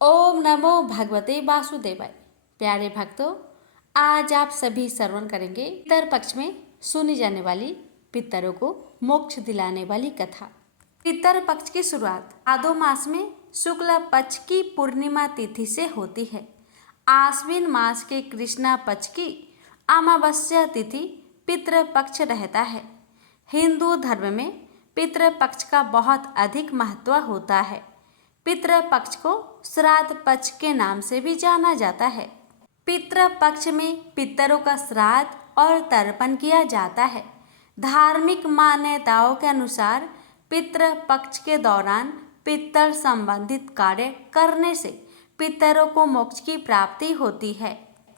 ओम नमो भगवते वासुदेवाय। प्यारे भक्तों, आज आप सभी श्रवण करेंगे पितर पक्ष में सुनी जाने वाली पितरों को मोक्ष दिलाने वाली कथा। पितर पक्ष की शुरुआत भादो मास में शुक्ल पक्ष की पूर्णिमा तिथि से होती है। आश्विन मास के कृष्णा पक्ष की अमावस्या तिथि पितृ पक्ष रहता है। हिंदू धर्म में पितृ पक्ष का बहुत अधिक महत्व होता है। पितृ पक्ष को श्राद्ध पक्ष के नाम से भी जाना जाता है। पितृ पक्ष में पितरों का श्राद्ध और तर्पण किया जाता है। धार्मिक मान्यताओं के अनुसार पितृ पक्ष के दौरान पितर संबंधित कार्य करने से पितरों को मोक्ष की प्राप्ति होती है।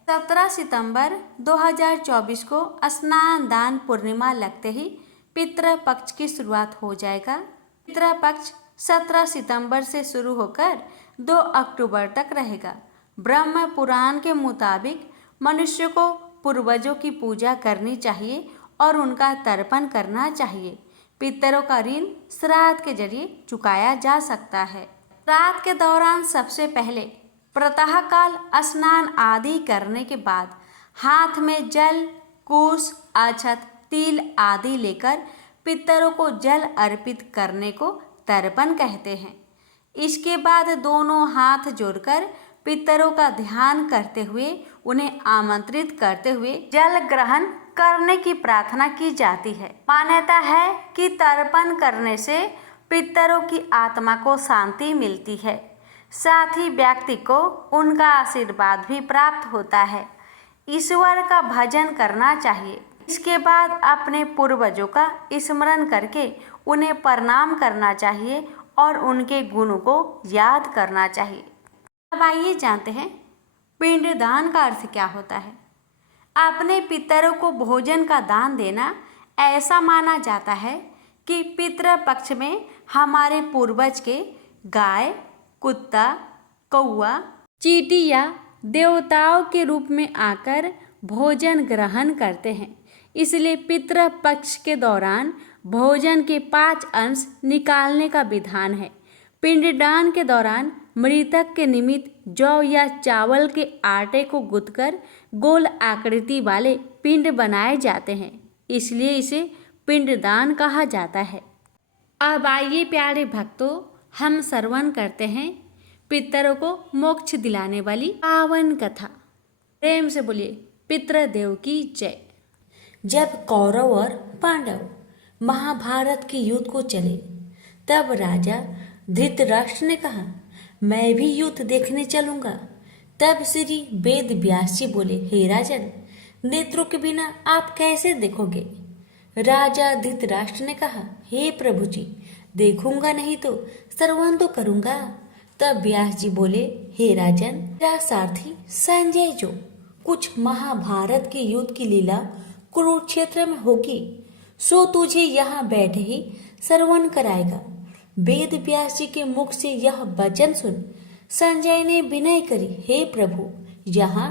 17 सितंबर 2024 को स्नान दान पूर्णिमा लगते ही पितृ पक्ष की शुरुआत हो जाएगा। पितृ पक्ष 17 सितंबर से शुरू होकर 2 अक्टूबर तक रहेगा। ब्रह्म पुराण के मुताबिक मनुष्य को पूर्वजों की पूजा करनी चाहिए और उनका तर्पण करना चाहिए। पितरों का ऋण श्राद्ध के जरिए चुकाया जा सकता है। श्राद्ध के दौरान सबसे पहले प्रातःकाल स्नान आदि करने के बाद हाथ में जल, कुश, अक्षत, तिल आदि लेकर पितरों को जल अर्पित करने को तर्पण कहते हैं। इसके बाद दोनों हाथ जोड़कर पितरों का ध्यान करते हुए उन्हें आमंत्रित करते हुए जल ग्रहण करने की प्रार्थना की जाती है। मान्यता है कि तर्पण करने से पितरों की आत्मा को शांति मिलती है, साथ ही व्यक्ति को उनका आशीर्वाद भी प्राप्त होता है। ईश्वर का भजन करना चाहिए। इसके बाद अपने पूर्वजों का स्मरण करके उन्हें प्रणाम करना चाहिए और उनके गुणों को याद करना चाहिए। अब आइए जानते हैं पिंडदान का अर्थ क्या होता है। अपने पितरों को भोजन का दान देना ऐसा माना जाता है कि पितृ पक्ष में हमारे पूर्वज के गाय, कुत्ता, कौआ, चींटी या देवताओं के रूप में आकर भोजन ग्रहण करते हैं। इसलिए पितृ पक्ष के दौरान भोजन के 5 अंश निकालने का विधान है। पिंडदान के दौरान मृतक के निमित्त जौ या चावल के आटे को गूंथकर गोल आकृति वाले पिंड बनाए जाते हैं, इसलिए इसे पिंडदान कहा जाता है। अब आइए प्यारे भक्तों, हम श्रवण करते हैं पितरों को मोक्ष दिलाने वाली पावन कथा। प्रेम से बोलिए पितृदेव की जय। जब कौरव और पांडव महाभारत के युद्ध को चले, तब राजा धृतराष्ट्र ने कहा, मैं भी युद्ध देखने चलूंगा। तब श्री वेद व्यास जी बोले, हे राजन, नेत्रों के बिना आप कैसे देखोगे? राजा धृतराष्ट्र ने कहा, हे प्रभु जी, देखूंगा नहीं तो श्रवण तो करूंगा। तब व्यास जी बोले, हे राजन, तेरा सारथी संजय जो कुछ महाभारत के युद्ध की लीला कुरुक्षेत्र में होगी, सो तुझे यहाँ बैठे ही श्रवण कराएगा। वेद व्यास जी के मुख से यह वचन सुन संजय ने विनय करी, हे प्रभु, यहाँ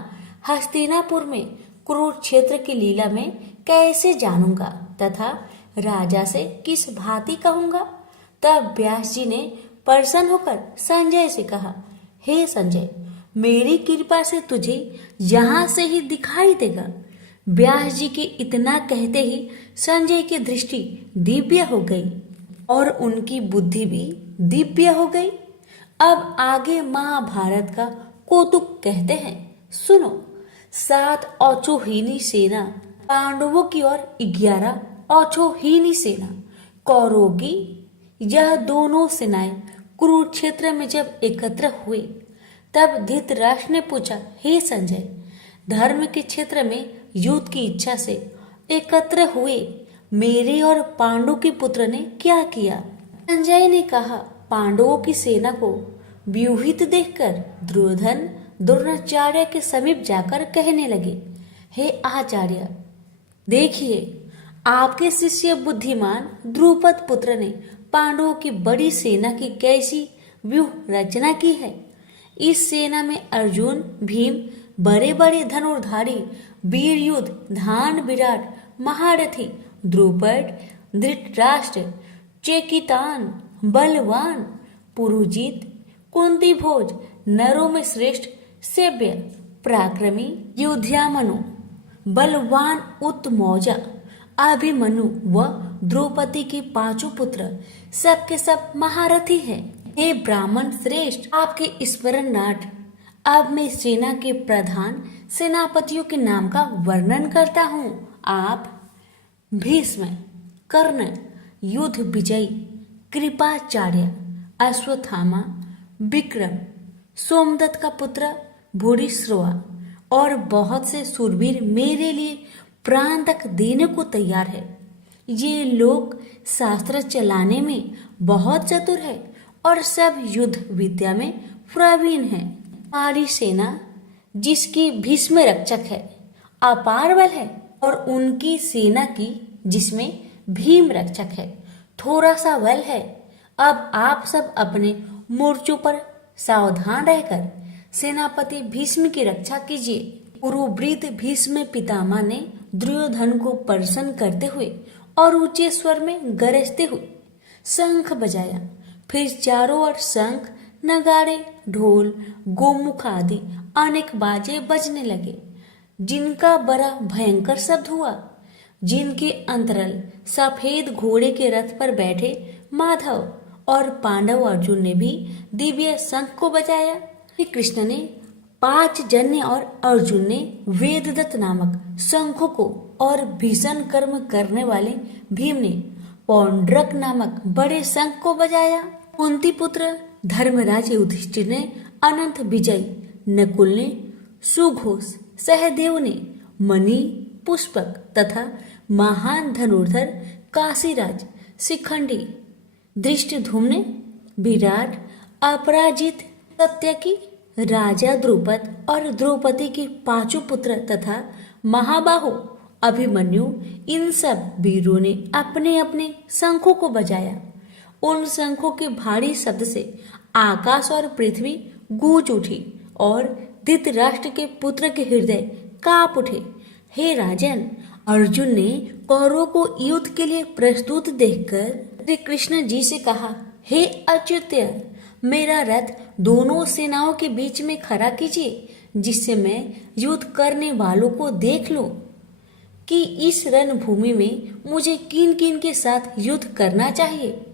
हस्तिनापुर में कुरुक्षेत्र की लीला में कैसे जानूंगा तथा राजा से किस भांति कहूंगा? तब व्यास जी ने प्रसन्न होकर संजय से कहा, हे संजय, मेरी कृपा से तुझे यहाँ से ही दिखाई देगा। व्यास जी के इतना कहते ही संजय की दृष्टि दिव्य हो गई और उनकी बुद्धि भी दिव्य हो गई। अब आगे महाभारत का कौतुक कहते हैं, सुनो। 7 औचोहीनी सेना पांडवों की और 11 औचोहीनी सेना कौरवों की। यह दोनों सेनाएं कुरुक्षेत्र में जब एकत्र हुए, तब धृतराष्ट्र ने पूछा, हे संजय, धर्म के क्षेत्र में युद्ध की इच्छा से एकत्र हुए मेरे और पांडु के पुत्र ने क्या किया? संजय ने कहा, पांडवों की सेना को व्यूहित देखकर दुर्योधन द्रोणाचार्य के समीप जाकर कहने लगे, हे आचार्य, देखिए, आपके शिष्य बुद्धिमान द्रुपद पुत्र ने पांडवों की बड़ी सेना की कैसी व्यूह रचना की है। इस सेना में अर्जुन, भीम, बड़े बड़े धनुर्धारी, वीर युद्ध, धान विराट, महारथी, द्रुपद, धृतराष्ट्र, चेकितान, बलवान, पुरुजित, कुंती भोज, नरों में श्रेष्ठ सेव्य पराक्रमी युद्धामनु बलवान उत्तमौजा अभिमन्यु व द्रौपदी के पांचों पुत्र सबके सब महारथी हैं। हे ब्राह्मण श्रेष्ठ, आपके स्मरणार्थ अब मैं सेना के प्रधान सेनापतियों के नाम का वर्णन करता हूँ। आप भीष्म, कर्ण, युद्ध विजयी, कृपाचार्य, अश्वत्थामा, विक्रम, सोमदत्त का पुत्र भूरिश्रवा और बहुत से शूरवीर मेरे लिए प्राण तक देने को तैयार है। ये लोग शास्त्र चलाने में बहुत चतुर है और सब युद्ध विद्या में प्रवीण है। हमारी सेना जिसकी भीष्म रक्षक है अपार बल है और उनकी सेना की जिसमें भीम रक्षक है थोड़ा सा बल है। अब आप सब अपने मोर्चों पर सावधान रहकर सेनापति भीष्म की रक्षा कीजिए। पुरोवृत भीष्म पितामह ने दुर्योधन को प्रसन्न करते हुए और ऊंचे स्वर में गरजते हुए शंख बजाया। फिर चारों ओर शंख, नगाड़े, ढोल, गोमुख आदि अनेक बाजे बजने लगे, जिनका बड़ा भयंकर शब्द हुआ। जिनके अंतरल सफेद घोड़े के रथ पर बैठे माधव और पांडव अर्जुन ने भी दिव्य शंख को बजाया। श्री कृष्ण ने पांचजन्य और अर्जुन ने वेददत्त नामक शंखों को और भीषण कर्म करने वाले भीम ने पौंड्रक नामक बड़े शंख को बजाया। कुंती पुत्र धर्मराज युधिष्ठिर ने अनंत विजय, नकुल ने सुघोष, सहदेव ने मणि पुष्पक तथा महान धनुर्धर काशीराज, शिखंडी, धृष्टद्युम्न ने विराट, अपराजित, सत्यकी, राजा द्रुपद और द्रौपदी के पांचों पुत्र तथा महाबाहु अभिमन्यु, इन सब वीरों ने अपने अपने शंखों को बजाया। उन शंखों के भारी शब्द से आकाश और पृथ्वी गूंज उठी और धृतराष्ट्र के पुत्र के हृदय कांप उठे। हे राजन, अर्जुन ने कौरवों को युद्ध के लिए प्रस्तुत देखकर श्री कृष्ण जी से कहा, हे अच्युत्य, मेरा रथ दोनों सेनाओं के बीच में खड़ा कीजिए, जिससे मैं युद्ध करने वालों को देख लूं कि इस रणभूमि में मुझे किन किन के साथ युद्ध करना चाहिए।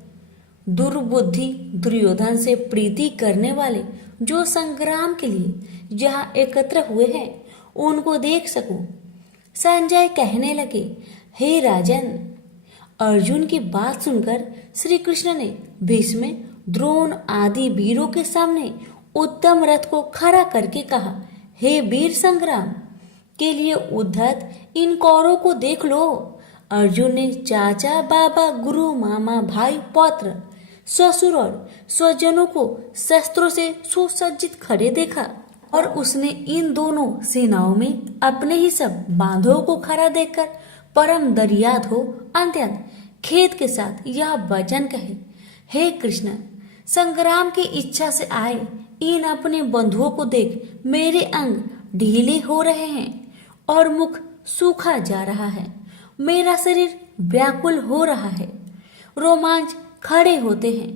दुर्बुद्धि दुर्योधन से प्रीति करने वाले जो संग्राम के लिए यहाँ एकत्र हुए हैं उनको देख सकूं। संजय कहने लगे, हे राजन। अर्जुन की बात सुनकर श्री कृष्ण ने भीष्म, द्रोण आदि वीरों के सामने उत्तम रथ को खड़ा करके कहा, हे वीर संग्राम के लिए उद्धत इन कौरों को देख लो। अर्जुन ने चाचा, बाबा, गुरु, मामा, भाई, पौत्र, ससुर और स्वजनों को शस्त्रों से सुसज्जित खड़े देखा और उसने इन दोनों सेनाओं में अपने ही सब बांधवों को खड़ा देखकर परम दर्याद हो अत्यंत खेद के साथ यह वचन कहे, हे कृष्ण, संग्राम की इच्छा से आए इन अपने बंधुओं को देख मेरे अंग ढीले हो रहे हैं और मुख सूखा जा रहा है। मेरा शरीर व्याकुल हो रहा है, रोमांच खड़े होते हैं,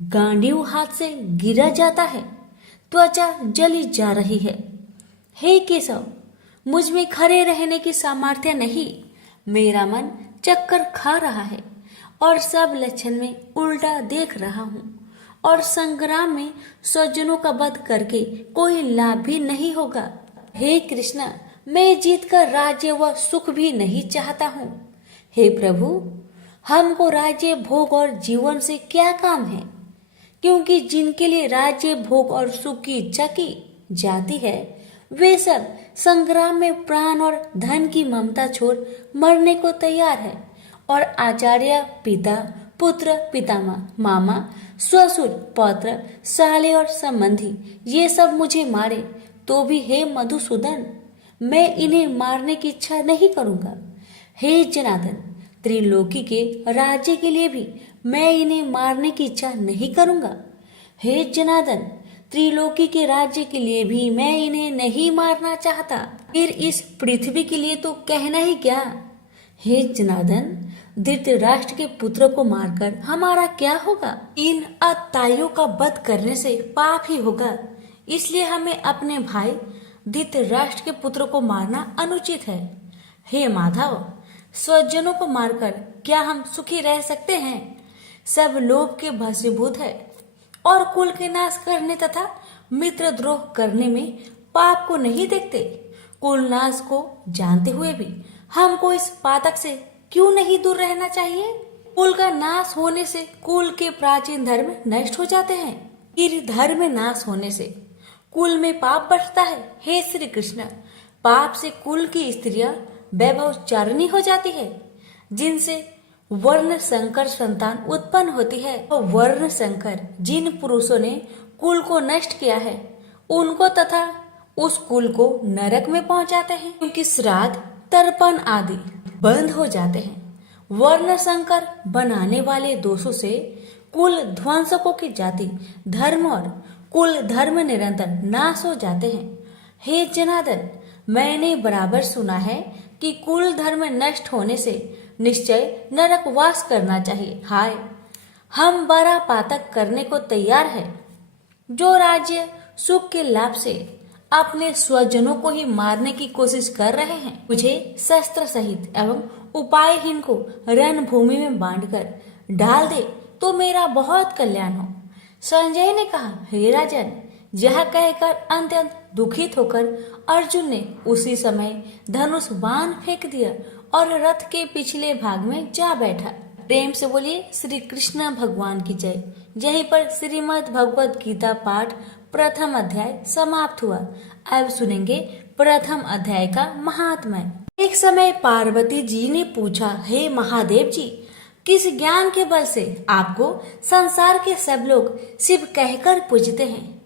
गांडीव हाथ से गिरा जाता है, त्वचा जली जा रही है। हे केशव, मुझ में खड़े रहने की सामर्थ्य नहीं, मेरा मन चक्कर खा रहा है और सब लक्षण में उल्टा देख रहा हूँ और संग्राम में स्वजनों का वध करके कोई लाभ भी नहीं होगा। हे कृष्ण, मैं जीतकर राज्य व सुख भी नहीं चाहता हूँ। हे प्रभु, हमको राज्य भोग और जीवन से क्या काम है, क्योंकि जिनके लिए राज्य भोग और सुख की इच्छा की जाती है वे सब संग्राम में प्राण और धन की ममता छोड़ मरने को तैयार है। और आचार्य, पिता, पुत्र, पितामह, मामा, ससुर, पौत्र, साले और संबंधी ये सब मुझे मारे तो भी हे मधुसूदन, मैं इन्हें मारने की इच्छा नहीं करूंगा। हे जनार्दन, त्रिलोकी के राज्य के लिए भी मैं इन्हें मारने की इच्छा नहीं करूंगा। हे जनार्दन, त्रिलोकी के राज्य के लिए भी मैं इन्हें नहीं मारना चाहता, फिर इस पृथ्वी के लिए तो कहना ही क्या। हे जनार्दन, धृतराष्ट्र के पुत्र को मारकर हमारा क्या होगा? इन अताइयों का वध करने से पाप ही होगा। इसलिए हमें अपने भाई धृतराष्ट्र के पुत्र को मारना अनुचित है। हे माधव, स्वजनों को मारकर क्या हम सुखी रह सकते हैं? सब लोभ के वशीभूत है और कुल के नाश करने तथा मित्रद्रोह करने में पाप को नहीं देखते। कुल नाश को जानते हुए भी हमको इस पातक से क्यों नहीं दूर रहना चाहिए? कुल का नाश होने से कुल के प्राचीन धर्म नष्ट हो जाते हैं, फिर धर्म नाश होने से कुल में पाप बढ़ता है। हे श्री कृष्ण, पाप से कुल की स्त्रियां वैभवचारिणी हो जाती है, जिनसे वर्ण संकर संतान उत्पन्न होती है। और वर्ण संकर जिन पुरुषों ने कुल को नष्ट किया है, उनको तथा उस कुल को नरक में पहुंचाते हैं, क्योंकि श्राद्ध तर्पण आदि बंद हो जाते हैं। वर्ण संकर बनाने वाले दोषों से कुल ध्वंसकों की जाति धर्म और कुल धर्म निरंतर नाश हो जाते हैं। हे जनार्दन, मैंने बराबर सुना है कि कुल धर्म नष्ट होने से निश्चय नरकवास करना चाहिए। हाय, हम बड़ा पातक करने को तैयार है, जो राज्य सुख के लाभ से अपने स्वजनों को ही मारने की कोशिश कर रहे हैं। मुझे शस्त्र सहित एवं उपायहीन को रणभूमि में बांधकर डाल दे तो मेरा बहुत कल्याण हो। संजय ने कहा, हे राजन, यह कहकर अत्यंत दुखित होकर अर्जुन ने उसी समय धनुष बाण फेंक दिया और रथ के पिछले भाग में जा बैठा। प्रेम से बोलिए श्री कृष्ण भगवान की जय। यहीं पर श्रीमद् भगवद गीता पाठ प्रथम अध्याय समाप्त हुआ। अब सुनेंगे प्रथम अध्याय का महात्म्य। एक समय पार्वती जी ने पूछा, हे महादेव जी, किस ज्ञान के बल से आपको संसार के सब लोग शिव कहकर पूजते हैं?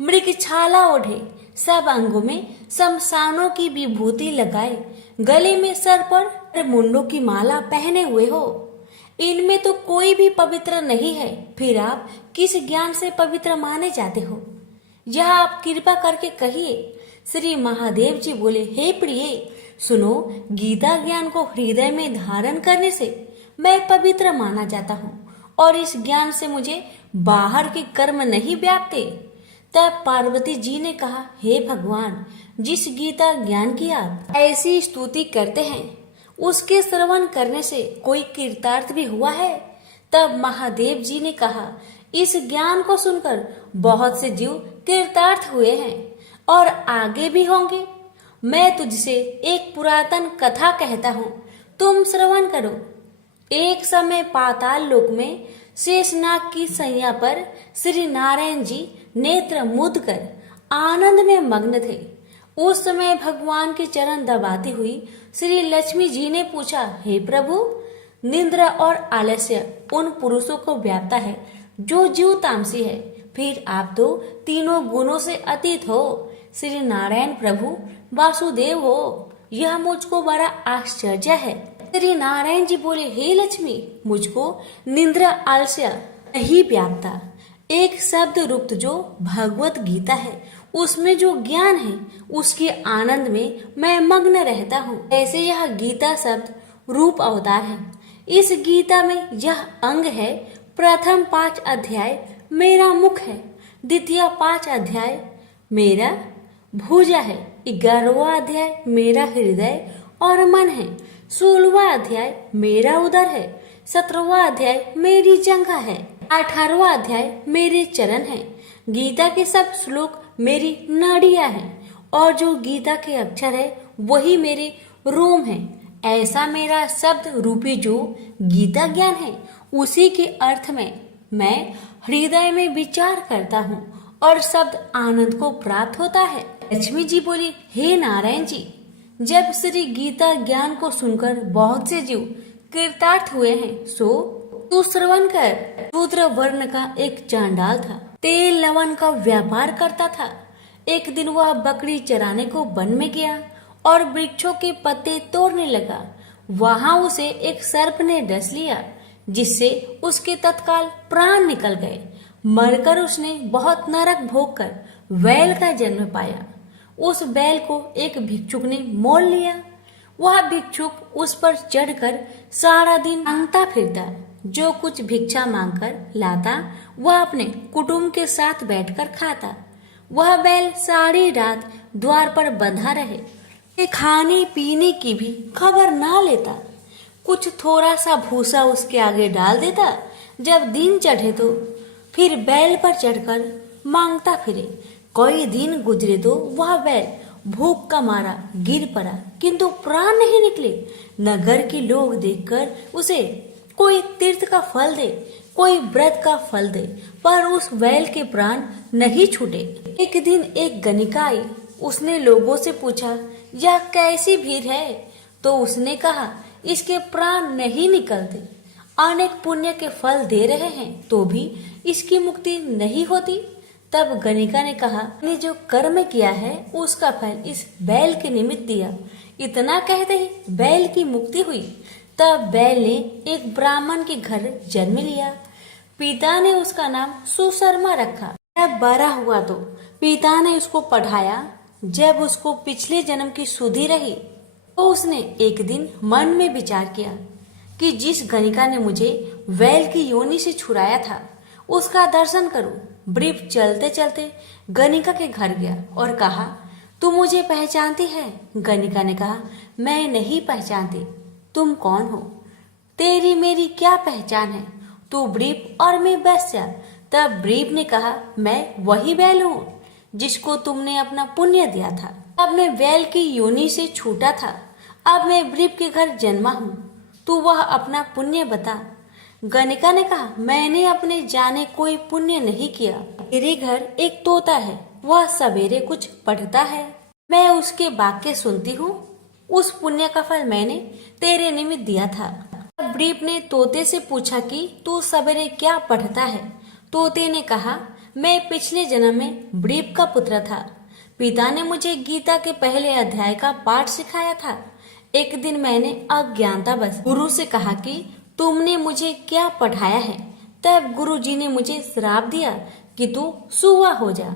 मृगछाला ओढ़े, सब अंगों में शमशानों की विभूति लगाए, गले में सर्प और मुंडों की माला पहने हुए हो, इनमें तो कोई भी पवित्र नहीं है, फिर आप किस ज्ञान से पवित्र माने जाते हो? यह आप कृपा करके कहिए। श्री महादेव जी बोले, हे प्रिय, सुनो, गीता ज्ञान को हृदय में धारण करने से मैं पवित्र माना जाता हूँ और इस ज्ञान से मुझे बाहर के कर्म नहीं व्यापते। तब पार्वती जी ने कहा, हे भगवान, जिस गीता ज्ञान की आप ऐसी स्तुति करते हैं, उसके श्रवण करने से कोई कृतार्थ भी हुआ है? तब महादेव जी ने कहा, इस ज्ञान को सुनकर बहुत से जीव कृतार्थ हुए हैं और आगे भी होंगे। मैं तुझसे एक पुरातन कथा कहता हूँ, तुम श्रवण करो। एक समय पाताल लोक में शेषनाग की सैया पर श्री नारायण जी नेत्र मूंद कर आनंद में मग्न थे। उस समय भगवान के चरण दबाती हुई श्री लक्ष्मी जी ने पूछा, हे प्रभु, निद्रा और आलस्य उन पुरुषों को व्यापता है जो जीव तामसी है, फिर आप तो तीनों गुणों से अतीत हो, श्री नारायण प्रभु वासुदेव हो, यह मुझको बड़ा आश्चर्य है। श्री नारायण जी बोले, हे लक्ष्मी, मुझको निद्रा आलस्य नहीं व्यापता। एक शब्द रूप जो भगवत गीता है, उसमें जो ज्ञान है, उसके आनंद में मैं मग्न रहता हूँ। ऐसे यह गीता शब्द रूप अवतार है। इस गीता में यह अंग है। प्रथम 5 अध्याय मेरा मुख है, द्वितीय 5 अध्याय मेरा भुजा है, 11वां अध्याय मेरा हृदय और मन है, 16वां अध्याय मेरा उदर है, 17वां अध्याय मेरी जंघा है, 18वां अध्याय मेरे चरण है। गीता के सब श्लोक मेरी नाड़ियां हैं और जो गीता के अक्षर है वही मेरे रोम है। ऐसा मेरा शब्द रूपी जो गीता ज्ञान है, उसी के अर्थ में मैं हृदय में विचार करता हूँ और शब्द आनंद को प्राप्त होता है। लक्ष्मी जी बोली, हे नारायण जी, जब श्री गीता ज्ञान को सुनकर बहुत से जीव कृतार्थ हुए हैं, सो तू श्रवण कर। शूद्र वर्ण का एक चांडाल था, तेल लवण का व्यापार करता था। एक दिन वह बकरी चराने को वन में गया और वृक्षों के पत्ते तोड़ने लगा। वहां उसे एक सर्प ने डस लिया, जिससे उसके तत्काल प्राण निकल गए। मरकर उसने बहुत नरक भोग कर बैल का जन्म पाया। उस बैल को एक भिक्षुक ने मोल लिया। वह भिक्षुक उस पर चढ़कर सारा दिन मांगता फिरता। जो कुछ भिक्षा मांगकर लाता वह अपने कुटुंब के साथ बैठकर खाता। वह बैल सारी रात द्वार पर बंधा रहे, ये खाने पीने की भी खबर ना लेता। कुछ थोड़ा सा भूसा उसके आगे डाल देता। जब दिन चढ़े तो फिर बैल पर चढ़कर मांगता फिरे। कई दिन गुजरे तो वह बैल भूख का मारा गिर पड़ा, किंतु प्राण नहीं निकले। नगर के लोग देखकर उसे कोई तीर्थ का फल दे, कोई व्रत का फल दे, पर उस बैल के प्राण नहीं छूटे। एक दिन एक गणिका आई। उसने लोगों से पूछा, यह कैसी भीड़ है? तो उसने कहा, इसके प्राण नहीं निकलते, अनेक पुण्य के फल दे रहे हैं तो भी इसकी मुक्ति नहीं होती। तब गणिका ने कहा, ने जो कर्म किया है उसका फल इस बैल के निमित्त दिया। इतना कहते ही बैल की मुक्ति हुई। तब बैल ने एक ब्राह्मण के घर जन्म लिया। पिता ने उसका नाम सुशर्मा रखा। जब बड़ा हुआ तो पिता ने उसको पढ़ाया। जब उसको पिछले जन्म की सुधि रही तो उसने एक दिन मन में विचार किया कि जिस गणिका ने मुझे बैल की योनि से छुड़ाया था उसका दर्शन करूं। ब्रीफ चलते चलते गणिका के घर गया और कहा, तू मुझे पहचानती है? गणिका ने कहा, मैं नहीं पहचानती। तुम कौन हो? तेरी मेरी क्या पहचान है? तू ब्रीफ और मैं वैश्या। तब ब्रीफ ने कहा, मैं वही बैल हूँ जिसको तुमने अपना पुण्य दिया था। अब मैं बैल की योनि से छूटा था। अब मैं ब्रीफ के घर जन्मा हूँ। तू वह अपना पुण्य बता। गणिका ने कहा, मैंने अपने जाने कोई पुण्य नहीं किया। मेरे घर एक तोता है, वह सवेरे कुछ पढ़ता है, मैं उसके वाक्य सुनती हूँ। उस पुण्य का फल मैंने तेरे निमित्त दिया था। ब्रीफ ने तोते से पूछा कि तू सवेरे क्या पढ़ता है? तोते ने कहा, मैं पिछले जन्म में ब्रीफ का पुत्र था। पिता ने मुझे गीता के पहले अध्याय का पाठ सिखाया था। एक दिन मैंने अज्ञानतावश गुरु से कहा कि तुमने मुझे क्या पढ़ाया है। तब गुरु जी ने मुझे श्राप दिया कि तू सूआ हो जा।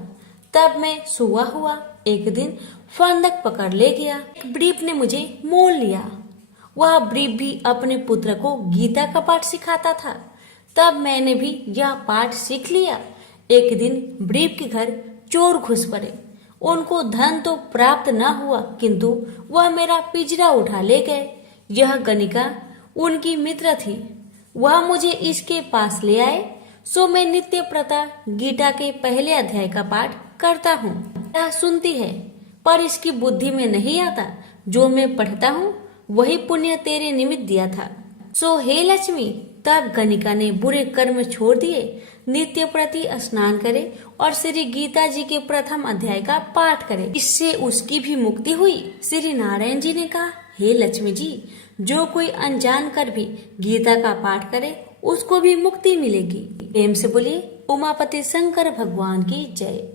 तब मैं सूआ हुआ। एक दिन फंदक पकड़ ले गया। एक ब्रीफ ने मुझे मोल लिया। वह ब्रीफ भी अपने पुत्र को गीता का पाठ सिखाता था। तब मैंने भी यह पाठ सीख लिया। एक दिन ब्रीफ के घर चोर घुस पड़े। उनको धन तो प्राप्त न हुआ, किंतु वह मेरा पिंजरा उठा ले गए। यह गणिका उनकी मित्र थी। वह मुझे इसके पास ले आए, सो मैं नित्य प्रता गीता के पहले अध्याय का पाठ करता हूँ। यह सुनती है, पर इसकी बुद्धि में नहीं आता। जो मैं पढ़ता हूँ वही पुण्य तेरे निमित्त दिया था। सो हे लक्ष्मी। तब गणिका ने बुरे कर्म छोड़ दिए, नित्य प्रति स्नान करे और श्री गीता जी के प्रथम अध्याय का पाठ करे। इससे उसकी भी मुक्ति हुई। श्री नारायण जी ने कहा, हे लक्ष्मी जी, जो कोई अनजान कर भी गीता का पाठ करे उसको भी मुक्ति मिलेगी। प्रेम से बोलिए उमापति शंकर भगवान की जय।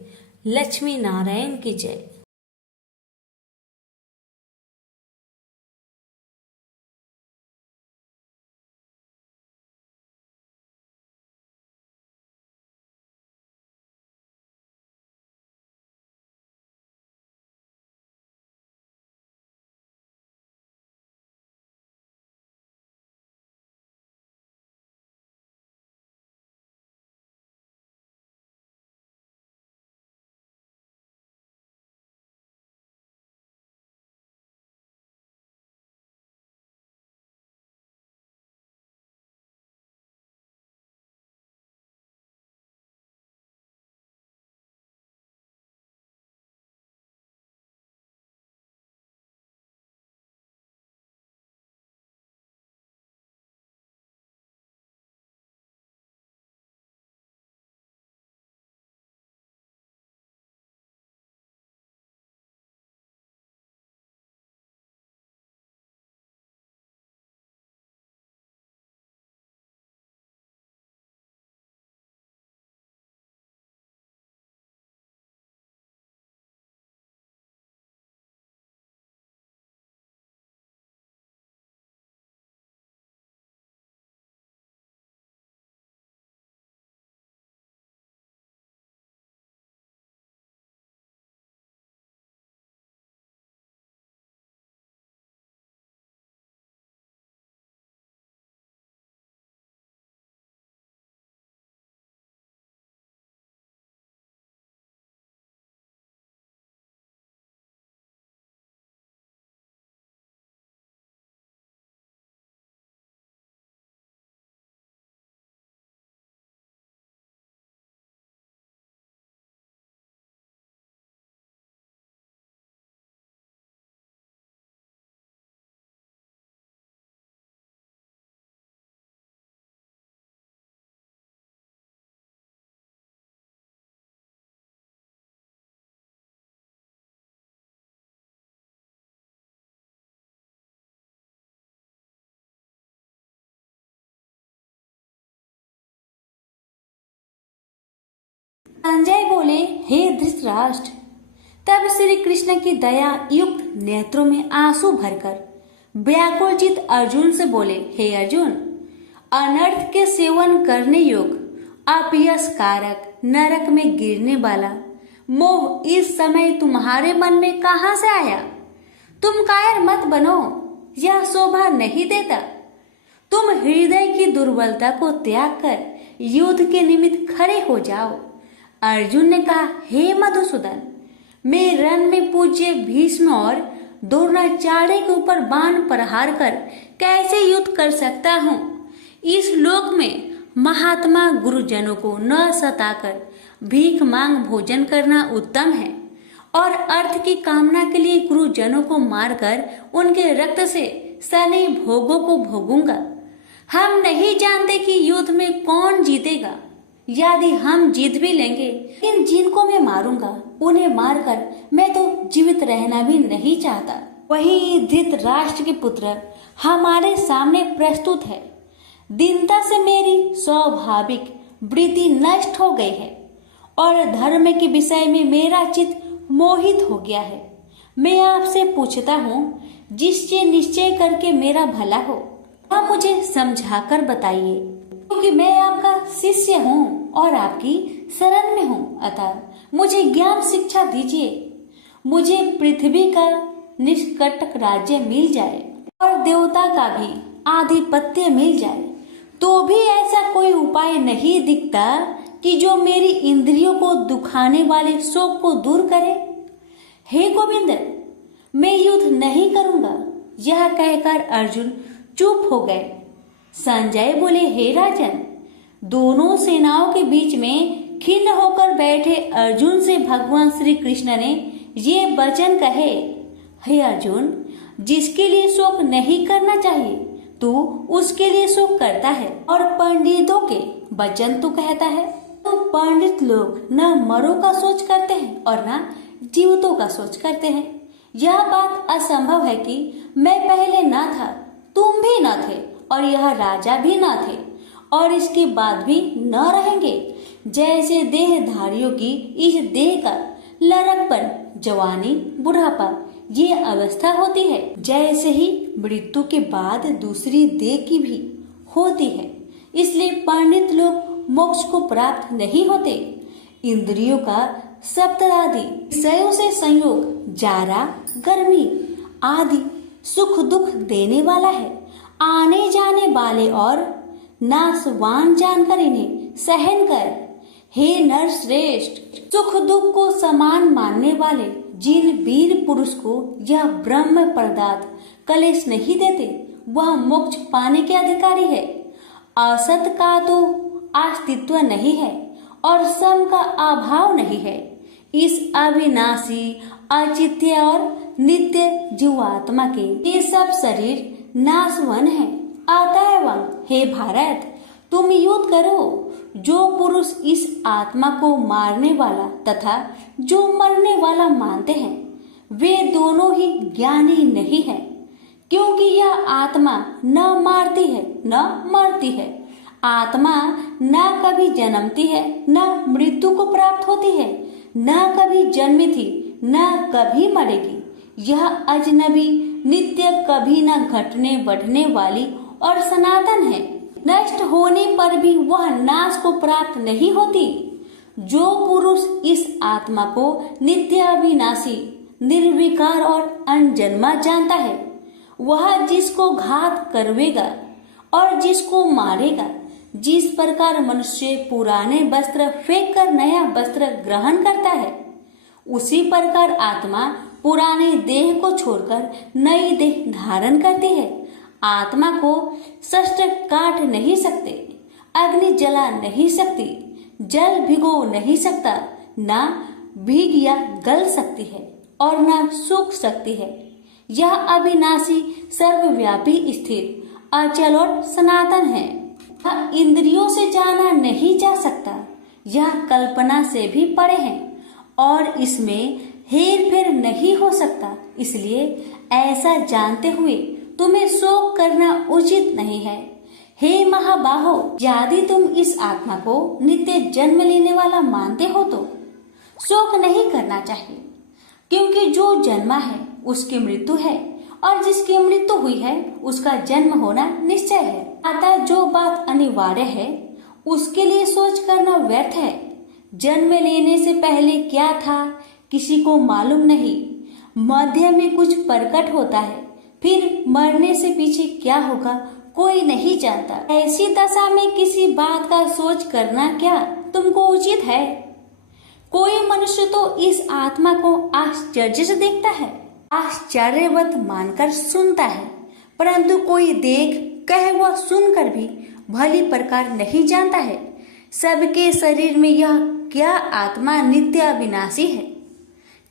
लक्ष्मी नारायण की जय। संजय बोले, हे धृतराष्ट्र। तब श्री कृष्ण की दया युक्त नेत्रों में आंसू भरकर व्याकुल चित अर्जुन से बोले, हे अर्जुन, अनर्थ के सेवन करने योग्य अपयश कारक नरक में गिरने वाला मोह इस समय तुम्हारे मन में कहां से आया? तुम कायर मत बनो, यह शोभा नहीं देता। तुम हृदय की दुर्बलता को त्याग कर युद्ध के निमित्त खड़े हो जाओ। अर्जुन ने कहा, हे मधुसूदन, मैं रण में पूज्य भीष्म और द्रोणाचार्य के ऊपर बाण प्रहार कर कैसे युद्ध कर सकता हूँ? इस लोक में महात्मा गुरुजनों को न सताकर भीख मांग भोजन करना उत्तम है, और अर्थ की कामना के लिए गुरुजनों को मारकर उनके रक्त से सने भोगों को भोगूंगा। हम नहीं जानते कि युद्ध में कौन जीतेगा। यदि हम जीत भी लेंगे, लेकिन जिनको मैं मारूंगा उन्हें मारकर मैं तो जीवित रहना भी नहीं चाहता। वहीं धृतराष्ट्र के पुत्र हमारे सामने प्रस्तुत है। दीनता से मेरी स्वाभाविक वृत्ति नष्ट हो गई है और धर्म के विषय में मेरा चित्त मोहित हो गया है। मैं आपसे पूछता हूँ, जिससे निश्चय करके मेरा भला हो, आप मुझे समझाकर बताइए, क्योंकि मैं आपका शिष्य हूँ और आपकी शरण में हूँ। अतः मुझे ज्ञान शिक्षा दीजिए। मुझे पृथ्वी का निष्कंटक राज्य मिल जाए और देवता का भी आधिपत्य मिल जाए, तो भी ऐसा कोई उपाय नहीं दिखता कि जो मेरी इंद्रियों को दुखाने वाले शोक को दूर करे। हे गोविंद, मैं युद्ध नहीं करूंगा। यह कहकर अर्जुन चुप हो गए। संजय बोले, हे राजन, दोनों सेनाओं के बीच में खिन्न होकर बैठे अर्जुन से भगवान श्री कृष्ण ने ये वचन कहे, हे अर्जुन, जिसके लिए शोक नहीं करना चाहिए तू उसके लिए शोक करता है, और पंडितों के वचन तू कहता है। तो पंडित लोग न मरों का सोच करते हैं और न जीवितों का सोच करते हैं। यह बात असंभव है कि मैं पहले न था, तुम भी न थे, और यह राजा भी न थे, और इसके बाद भी न रहेंगे। जैसे देहधारियों की इस देह का लड़कपन, जवानी, बुढ़ापा ये अवस्था होती है, जैसे ही मृत्यु के बाद दूसरी देह की भी होती है। इसलिए पंडित लोग मोक्ष को प्राप्त नहीं होते। इंद्रियों का सप्तरादि विषयों से संयोग जारा, गर्मी आदि सुख दुख देने वाला है। आने जाने वाले और नाशवान जानकर इन्हें सहन कर। हे नर श्रेष्ठ, सुख दुख को समान मानने वाले जिन वीर पुरुष को यह ब्रह्म पदार्थ कलेश नहीं देते, वह मोक्ष पाने के अधिकारी है। असत का तो अस्तित्व नहीं है और सम का अभाव नहीं है। इस अविनाशी, अचित्य और नित्य जीवात्मा के ये सब शरीर नाशवन है। अतएव हे भारत, तुम युद्ध करो। जो पुरुष इस आत्मा को मारने वाला तथा जो मरने वाला मानते हैं, वे दोनों ही ज्ञानी नहीं है, क्योंकि यह आत्मा न मारती है न मरती है। आत्मा न कभी जन्मती है न मृत्यु को प्राप्त होती है, न कभी जन्मी थी न कभी मरेगी। यह अजनबी, नित्य, कभी न घटने बढ़ने वाली और सनातन है। नष्ट होने पर भी वह नाश को प्राप्त नहीं होती। जो पुरुष इस आत्मा को नित्य, अविनाशी, निर्विकार और अनजन्मा जानता है, वह जिसको घात करवेगा और जिसको मारेगा, जिस प्रकार मनुष्य पुराने वस्त्र फेंक कर नया वस्त्र ग्रहण करता है, उसी प्रकार आत्मा पुराने देह को छोड़कर नई देह धारण करती है। आत्मा को शस्त्र काट नहीं सकते, अग्नि जला नहीं सकती, जल भिगो नहीं सकता, ना भीग या गल सकती है और ना सूख सकती है। यह अविनाशी, सर्वव्यापी, स्थिर, अचल और सनातन है। यह इंद्रियों से जाना नहीं जा सकता। यह कल्पना से भी परे है और इसमें हेर फेर नहीं हो सकता। इसलिए ऐसा जानते हुए तुम्हें शोक करना उचित नहीं है। हे महाबाहो, यदि तुम इस आत्मा को नित्य जन्म लेने वाला मानते हो तो शोक नहीं करना चाहिए, क्योंकि जो जन्मा है उसकी मृत्यु है और जिसकी मृत्यु हुई है उसका जन्म होना निश्चय है। अतः जो बात अनिवार्य है उसके लिए सोच करना व्यर्थ है। जन्म लेने से पहले क्या था किसी को मालूम नहीं, मध्य में कुछ प्रकट होता है, फिर मरने से पीछे क्या होगा कोई नहीं जानता। ऐसी दशा में किसी बात का सोच करना क्या तुमको उचित है? कोई मनुष्य तो इस आत्मा को आश्चर्य से देखता है, आश्चर्यवत मानकर सुनता है, परंतु कोई देख कह व सुनकर भी भली प्रकार नहीं जानता है सबके शरीर में यह क्या आत्मा नित्य अविनाशी है।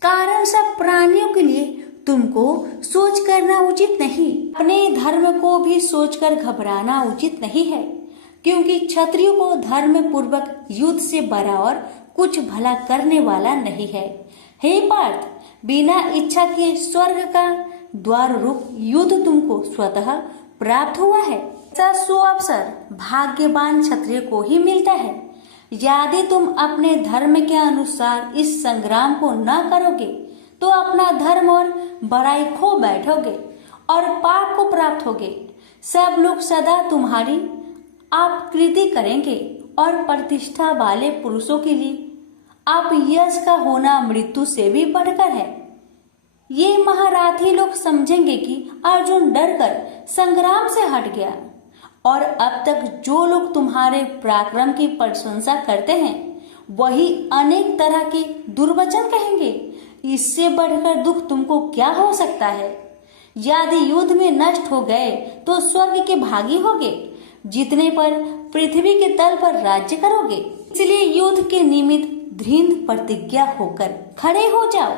कारण सब प्राणियों के लिए तुमको सोच करना उचित नहीं, अपने धर्म को भी सोचकर घबराना उचित नहीं है, क्योंकि क्षत्रियो को धर्म पूर्वक युद्ध से बराबर कुछ भला करने वाला नहीं है। हे पार्थ, बिना इच्छा के स्वर्ग का द्वार रूप युद्ध तुमको स्वतः प्राप्त हुआ है। ऐसा सुअवसर भाग्यवान क्षत्रिय को ही मिलता है। यदि तुम अपने धर्म के अनुसार इस संग्राम को न करोगे तो अपना धर्म और बड़ाई खो बैठोगे और पाप को प्राप्त होगे। सब लोग सदा तुम्हारी अपकीर्ति करेंगे और प्रतिष्ठा वाले पुरुषों के लिए आप यश का होना मृत्यु से भी बढ़कर है। ये महारथी लोग समझेंगे कि अर्जुन डरकर संग्राम से हट गया, और अब तक जो लोग तुम्हारे पराक्रम की प्रशंसा करते हैं वही अनेक तरह के दुर्वचन कहेंगे। इससे बढ़कर दुख तुमको क्या हो सकता है? यदि युद्ध में नष्ट हो गए तो स्वर्ग के भागी होगे, जीतने पर पृथ्वी के तल पर राज्य करोगे। इसलिए युद्ध के निमित्त दृढ़ प्रतिज्ञा होकर खड़े हो जाओ।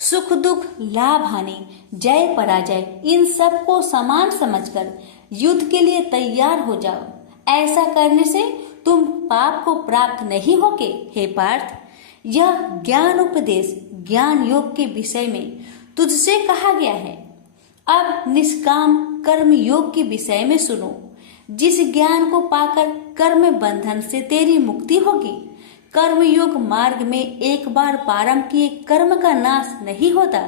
सुख दुख, लाभ हानि, जय पराजय, इन सब को समान समझकर युद्ध के लिए तैयार हो जाओ। ऐसा करने से तुम पाप को प्राप्त नहीं होगे। हे पार्थ, यह ज्ञान उपदेश ज्ञान योग के विषय में तुझसे कहा गया है। अब निष्काम कर्म योग के विषय में सुनो। जिस ज्ञान को पाकर कर्म बंधन से तेरी मुक्ति होगी। कर्म योग मार्ग में एक बार प्रारंभ किए कर्म का नाश नहीं होता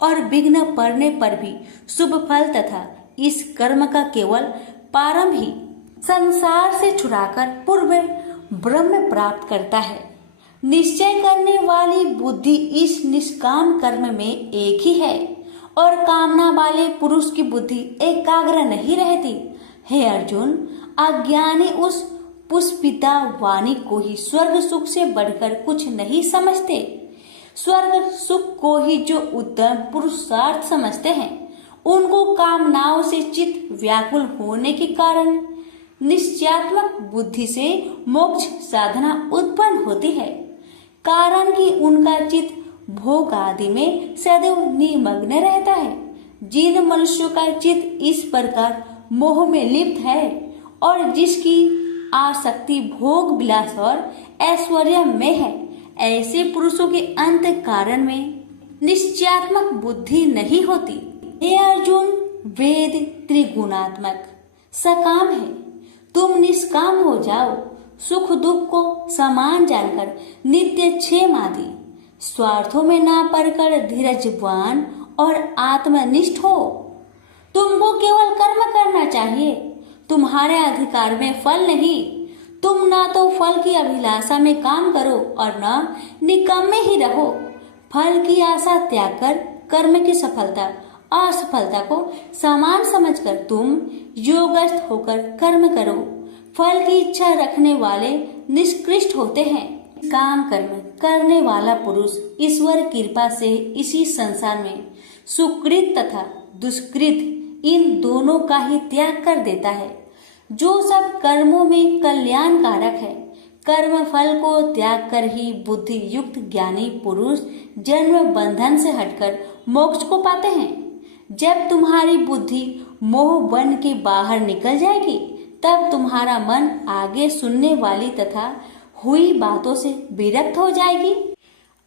और विघ्न पड़ने पर भी शुभ फल तथा इस कर्म का केवल प्रारंभ ही संसार से छुड़ाकर पूर्व ब्रह्म प्राप्त करता है। निश्चय करने वाली बुद्धि इस निष्काम कर्म में एक ही है और कामना वाले पुरुष की बुद्धि एकाग्र नहीं रहती। हे अर्जुन, अज्ञानी उस पुष्पिता वाणी को ही स्वर्ग सुख से बढ़कर कुछ नहीं समझते। स्वर्ग सुख को ही जो उत्तम पुरुषार्थ समझते हैं, उनको कामनाओं से चित्त व्याकुल होने के कारण निश्चयात्मक बुद्धि से मोक्ष साधना उत्पन्न होती है। कारण कि उनका चित्त भोग आदि में सदैव निमग्न रहता है। जिन मनुष्यों का चित्त इस प्रकार मोह में लिप्त है और जिसकी आसक्ति भोग विलास और ऐश्वर्य में है, ऐसे पुरुषों के अंत कारण में निश्चयात्मक बुद्धि नहीं होती। हे अर्जुन, वेद त्रिगुणात्मक सकाम है, तुम निष्काम हो जाओ। सुख दुख को समान जानकर नित्य क्षेम आदि स्वार्थों में ना पड़कर धीरजवान और आत्मनिष्ठ हो। तुमको केवल कर्म करना चाहिए, तुम्हारे अधिकार में फल नहीं। तुम ना तो फल की अभिलाषा में काम करो और न निकम्मे ही रहो। फल की आशा त्याग कर कर्म की सफलता असफलता को समान समझकर तुम योगस्थ होकर कर्म करो। फल की इच्छा रखने वाले निष्कृष्ट होते हैं। काम कर्म करने वाला पुरुष ईश्वर कृपा से इसी संसार में सुकृत तथा दुष्कृत इन दोनों का ही त्याग कर देता है। जो सब कर्मों में कल्याणकारक है, कर्म फल को त्याग कर ही बुद्धि युक्त ज्ञानी पुरुष जन्म बंधन से हटकर मोक्ष को पाते हैं। जब तुम्हारी बुद्धि मोह बन के बाहर निकल जाएगी, तब तुम्हारा मन आगे सुनने वाली तथा हुई बातों से विरक्त हो जाएगी।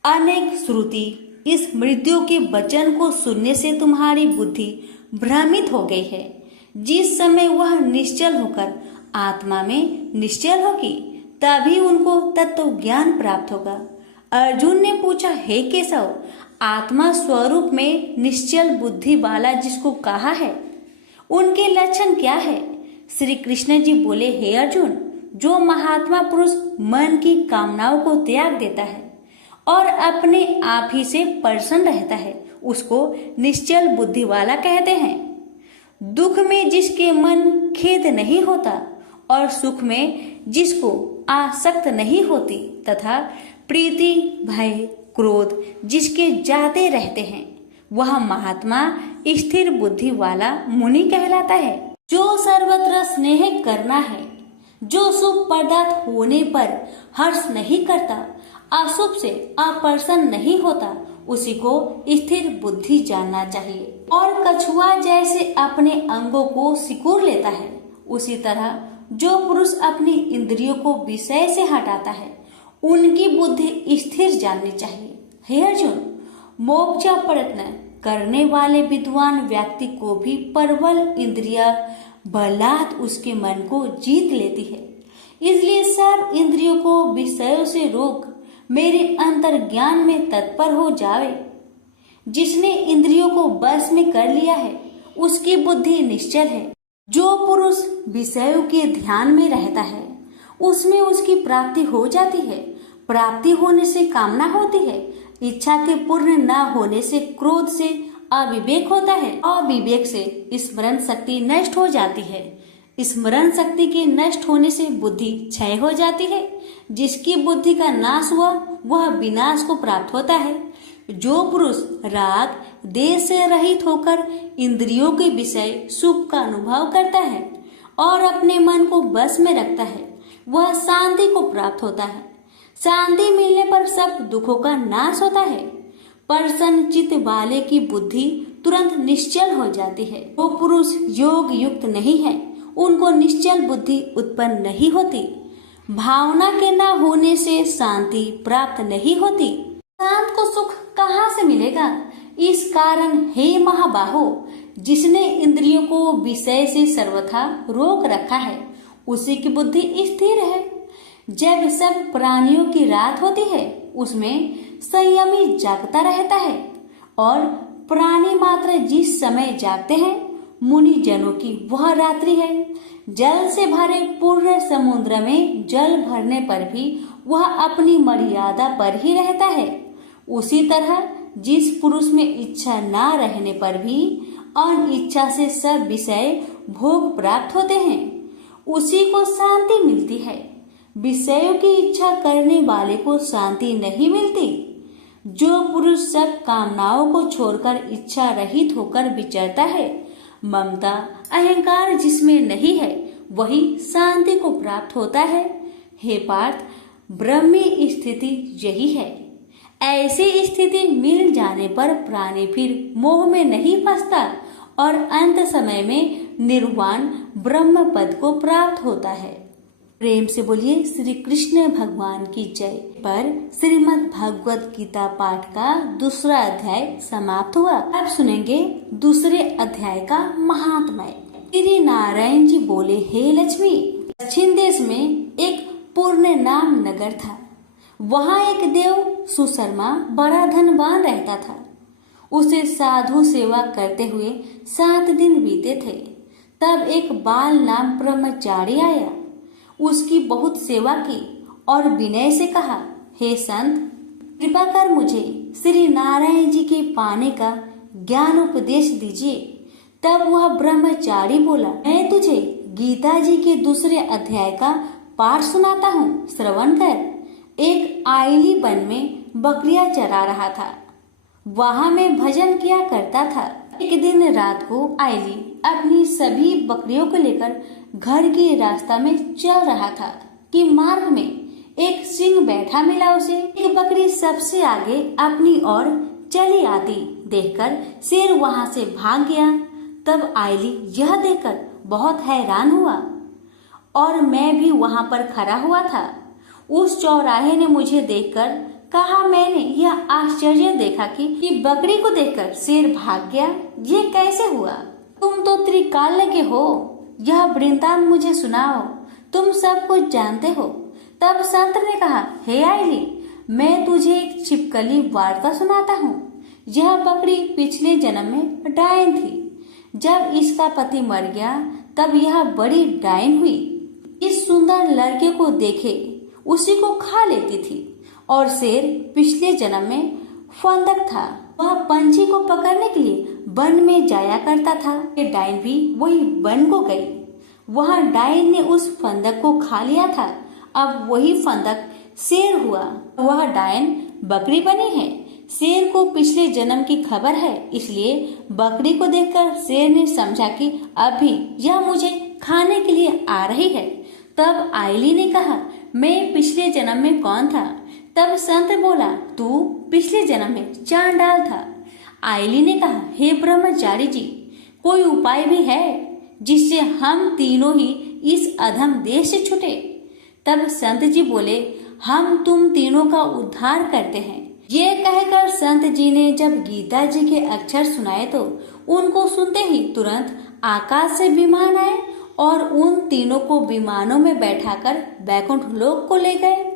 अनेक श्रुति इस मृत्यु के वचन को सुनने से तुम्हारी बुद्धि भ्रमित हो गई है। जिस समय वह निश्चल होकर आत्मा में निश्चल होगी तभी उनको तत्व ज्ञान प्राप्त होगा। अर्जुन ने पूछा, हे केशव, आत्मा स्वरूप में निश्चल बुद्धि वाला जिसको कहा है उनके लक्षण क्या है? श्री कृष्ण जी बोले, हे अर्जुन, जो महात्मा पुरुष मन की कामनाओं को त्याग देता है और अपने आप ही से प्रसन्न रहता है उसको निश्चल बुद्धि वाला कहते हैं। दुख में जिसके मन खेद नहीं होता और सुख में जिसको आसक्त नहीं होती तथा प्रीति भय क्रोध जिसके जाते रहते हैं वह महात्मा स्थिर बुद्धि वाला मुनि कहलाता है। जो सर्वत्र स्नेह करना है, जो शुभ पदार्थ होने पर हर्ष नहीं करता, अशुभ से अप्रसन्न नहीं होता, उसी को स्थिर बुद्धि जानना चाहिए। और कछुआ जैसे अपने अंगों को सिकुड़ लेता है, उसी तरह जो पुरुष अपनी इंद्रियों को विषय से हटाता है उनकी बुद्धि स्थिर जाननी चाहिए। हे अर्जुन, मोक्ष प्रयत्न करने वाले विद्वान व्यक्ति को भी प्रबल इंद्रिया बलात् उसके मन को जीत लेती है। इसलिए सब इंद्रियों को विषयों से रोक मेरे अंतर ज्ञान में तत्पर हो जावे। जिसने इंद्रियों को बस में कर लिया है उसकी बुद्धि निश्चल है। जो पुरुष विषयों के ध्यान में रहता है उसमें उसकी प्राप्ति हो जाती है। प्राप्ति होने से कामना होती है, इच्छा के पूर्ण न होने से क्रोध से अविवेक होता है, अविवेक से स्मरण शक्ति नष्ट हो जाती है, स्मरण शक्ति के नष्ट होने से बुद्धि क्षय हो जाती है। जिसकी बुद्धि का नाश हुआ वह विनाश को प्राप्त होता है। जो पुरुष राग देश से रहित होकर इंद्रियों के विषय सुख का अनुभव करता है और अपने मन को बस में रखता है वह शांति को प्राप्त होता है। शांति मिलने पर सब दुखों का नाश होता है। प्रसन्न चित्त वाले की बुद्धि तुरंत निश्चल हो जाती है। जो पुरुष योग युक्त नहीं है उनको निश्चल बुद्धि उत्पन्न नहीं होती। भावना के न होने से शांति प्राप्त नहीं होती। शांत को सुख कहाँ से मिलेगा? इस कारण हे महाबाहो, जिसने इंद्रियों को विषय से सर्वथा रोक रखा है उसी की बुद्धि स्थिर है। जब सब प्राणियों की रात होती है उसमें संयमी जागता रहता है और प्राणी मात्र जिस समय जागते हैं मुनि जनों की वह रात्रि है। जल से भरे पूर्ण समुद्र में जल भरने पर भी वह अपनी मर्यादा पर ही रहता है। उसी तरह जिस पुरुष में इच्छा ना रहने पर भी अनिच्छा से सब विषय भोग प्राप्त होते हैं उसी को शांति मिलती है। विषयों की इच्छा करने वाले को शांति नहीं मिलती। जो पुरुष सब कामनाओं को छोड़कर इच्छा रहित होकर विचरता है, ममता अहंकार जिसमें नहीं है वही शांति को प्राप्त होता है। हे पार्थ, ब्रह्मी स्थिति यही है। ऐसी स्थिति मिल जाने पर प्राणी फिर मोह में नहीं फंसता और अंत समय में निर्वाण ब्रह्म पद को प्राप्त होता है। प्रेम से बोलिए श्री कृष्ण भगवान की जय। पर श्रीमद् भगवद गीता पाठ का दूसरा अध्याय समाप्त हुआ। अब सुनेंगे दूसरे अध्याय का महात्म्य। श्री नारायण जी बोले, हे लक्ष्मी, दक्षिण देश में एक पूर्ण नाम नगर था। वहाँ एक देव सुशर्मा बड़ा धनवान रहता था। उसे साधु सेवा करते हुए 7 दिन बीते थे। तब एक बाल नाम ब्रह्मचारी आया। उसकी बहुत सेवा की और विनय से कहा, हे संत, कृपा कर मुझे श्री नारायण जी के पाने का ज्ञान उपदेश दीजिए। तब वह ब्रह्मचारी बोला, मैं तुझे गीता जी के दूसरे अध्याय का पाठ सुनाता हूँ, श्रवण कर। एक आईली वन में बकरियां चरा रहा था। वहां मैं भजन किया करता था। एक दिन रात को आईली अपनी सभी बकरियों को लेकर घर के रास्ता में चल रहा था कि मार्ग में एक सिंह बैठा मिला उसे। एक बकरी सबसे आगे अपनी ओर चली आती देखकर शेर वहां से भाग गया। तब आईली यह देखकर बहुत हैरान हुआ और मैं भी वहां पर खड़ा हुआ था। उस चौराहे ने मुझे देखकर कहा, मैंने यह आश्चर्य देखा कि बकरी को देखकर शेर भाग गया, ये कैसे हुआ? तुम तो त्रिकाल के हो, यह वृंतांत मुझे सुनाओ, तुम सब कुछ जानते हो। तब संत ने कहा, हे आइली, मैं तुझे एक छिपकली वार्ता सुनाता हूँ। यह बकरी पिछले जन्म में डायन थी। जब इसका पति मर गया तब यह बड़ी डायन हुई। इस सुंदर लड़के को देखे उसी को खा लेती थी। और शेर पिछले जन्म में फंदक था, वह पंछी को पकड़ने के लिए वन में जाया करता था। ये डायन भी वही वन को गई। वहाँ डायन ने उस फंदक को खा लिया था। अब वही फंदक शेर हुआ। वह डायन बकरी बनी है। शेर को पिछले जन्म की खबर है, इसलिए बकरी को देखकर शेर ने समझा कि अभी यह मुझे खाने के लिए आ रही है। तब आइली ने कहा, मैं पिछले जन्म में कौन था? तब संत बोला, तू पिछले जन्म में चांडाल था। आइली ने कहा, हे ब्रह्मचारी जी, कोई उपाय भी है जिससे हम तीनों ही इस अधम देश से छूटे? तब संत जी बोले, हम तुम तीनों का उद्धार करते हैं। ये कहकर संत जी ने जब गीता जी के अक्षर सुनाए तो उनको सुनते ही तुरंत आकाश से विमान आए और उन तीनों को विमानों में बैठाकर बैकुंठ लोक को ले गए।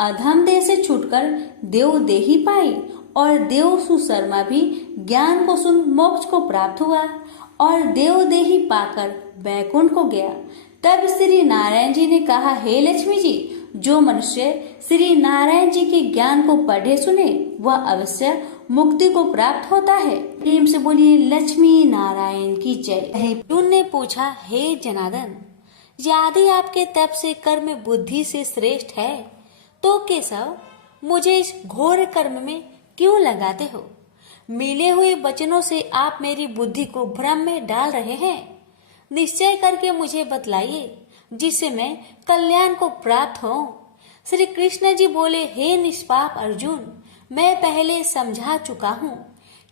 अधम देह से छूटकर देव देही पाई और देव सुशर्मा भी ज्ञान को सुन मोक्ष को प्राप्त हुआ और देव देही पाकर बैकुंठ को गया। तब श्री नारायण जी ने कहा, हे लक्ष्मी जी, जो मनुष्य श्री नारायण जी के ज्ञान को पढ़े सुने वह अवश्य मुक्ति को प्राप्त होता है। प्रेम से बोलिए लक्ष्मी नारायण की जय। अर्जुन ने पूछा, हे जनार्दन, यदि आपके तप से कर्म बुद्धि से श्रेष्ठ है तो केशव मुझे इस घोर कर्म में क्यों लगाते हो? मिले हुए वचनों से आप मेरी बुद्धि को भ्रम में डाल रहे हैं। निश्चय करके मुझे बतलाइए जिससे मैं कल्याण को प्राप्त हो। श्री कृष्ण जी बोले, हे निष्पाप अर्जुन, मैं पहले समझा चुका हूँ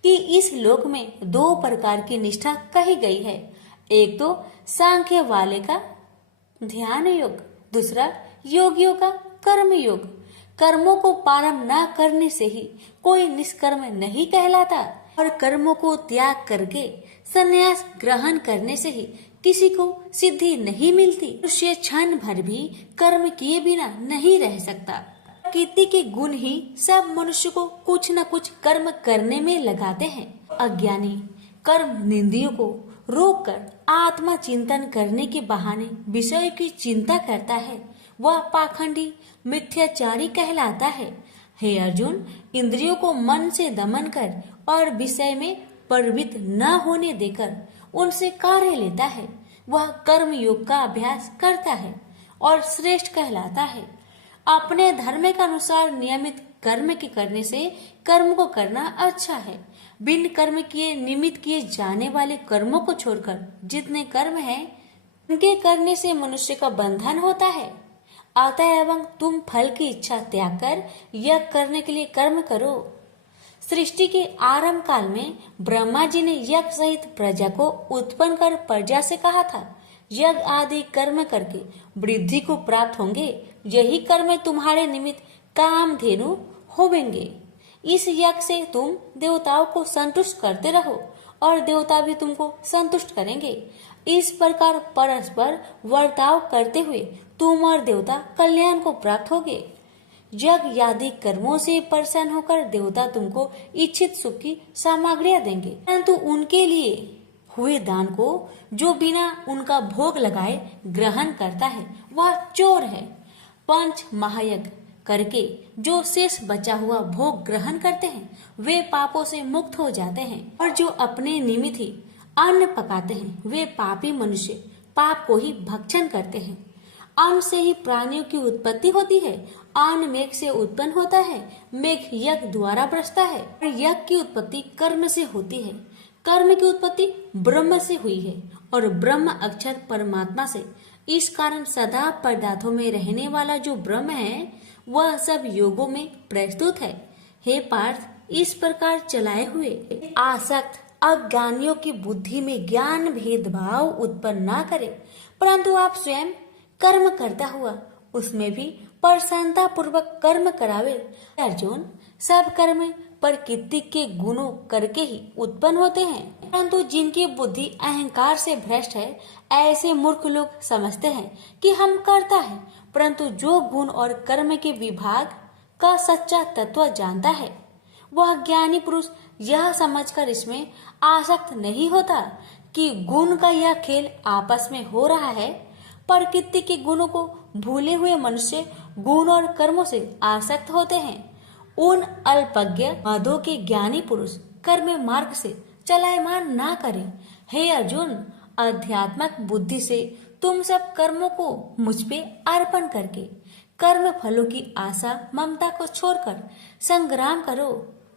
कि इस लोक में दो प्रकार की निष्ठा कही गई है। एक तो सांख्य वाले का ध्यान योग, दूसरा योगियों का कर्म योग। कर्मों को पालन न करने से ही कोई निष्कर्म नहीं कहलाता और कर्मों को त्याग करके संन्यास ग्रहण करने से ही किसी को सिद्धि नहीं मिलती। मनुष्य क्षण भर भी कर्म किए बिना नहीं रह सकता। प्रकृति के गुण ही सब मनुष्य को कुछ न कुछ कर्म करने में लगाते हैं। अज्ञानी कर्म निंदियों को रोककर आत्मा चिंतन करने के बहाने विषय की चिंता करता है, वह पाखंडी मिथ्याचारी कहलाता है। हे अर्जुन, इंद्रियों को मन से दमन कर और विषय में प्रवृत्त न होने देकर उनसे कार्य लेता है, वह कर्म योग का अभ्यास करता है और श्रेष्ठ कहलाता है। अपने धर्म के अनुसार नियमित कर्म के करने से कर्म को करना अच्छा है। बिन कर्म किए निमित्त किए जाने वाले कर्मों को छोड़कर जितने कर्म हैं, उनके करने से मनुष्य का बंधन होता है। अतएव तुम फल की इच्छा त्याग कर यज्ञ करने के लिए कर्म करो। सृष्टि के आरंभ काल में ब्रह्मा जी ने यज्ञ सहित प्रजा को उत्पन्न कर प्रजा से कहा था, यज्ञ आदि कर्म करके वृद्धि को प्राप्त होंगे। यही कर्म तुम्हारे निमित्त कामधेनु होवेंगे। इस यज्ञ से तुम देवताओं को संतुष्ट करते रहो और देवता भी तुमको संतुष्ट करेंगे। इस प्रकार परस्पर वर्ताव करते हुए तुम और देवता कल्याण को प्राप्त होगे। यज्ञ आदि कर्मों से प्रसन्न होकर देवता तुमको इच्छित सुख की सामग्रियां देंगे, परंतु उनके लिए हुए दान को जो बिना उनका भोग लगाए ग्रहण करता है वह चोर है। 5 महायज्ञ करके जो शेष बचा हुआ भोग ग्रहण करते हैं वे पापों से मुक्त हो जाते हैं, और जो अपने निमित्त ही अन्न पकाते हैं वे पापी मनुष्य पाप को ही भक्षण करते हैं। अन्न से ही प्राणियों की उत्पत्ति होती है। अन्न मेघ से उत्पन्न होता है, मेघ यज्ञ द्वारा बरसता है और यज्ञ की उत्पत्ति कर्म से होती है। कर्म की उत्पत्ति ब्रह्म से हुई है और ब्रह्म अक्षर परमात्मा से। इस कारण सदा पदार्थों में रहने वाला जो ब्रह्म है वह सब योगों में प्रस्तुत है। हे पार्थ, इस प्रकार चलाए हुए आसक्त अज्ञानियों की बुद्धि में ज्ञान भेदभाव उत्पन्न न करे, परंतु आप स्वयं कर्म करता हुआ उसमें भी प्रसन्नता पूर्वक कर्म करावे। अर्जुन, सब कर्म प्रकृति के गुणों करके ही उत्पन्न होते हैं, परंतु जिनकी बुद्धि अहंकार से भ्रष्ट है, ऐसे मूर्ख लोग समझते हैं कि हम कर्ता है, परंतु जो गुण और कर्म के विभाग का सच्चा तत्व जानता है, वह ज्ञानी पुरुष यह समझकर इसमें आसक्त नहीं होता कि गुण का यह खेल आपस में हो रहा है। प्रकृति के गुणों को भूले हुए मनुष्य गुण और कर्मों से आसक्त होते हैं। उन अल्पज्ञ मदों के ज्ञानी पुरुष कर्म मार्ग से चलायमान ना करें। हे अर्जुन, अध्यात्मक बुद्धि से तुम सब कर्मों को मुझ पे अर्पण करके कर्म फलों की आशा ममता को छोड़कर संग्राम करो।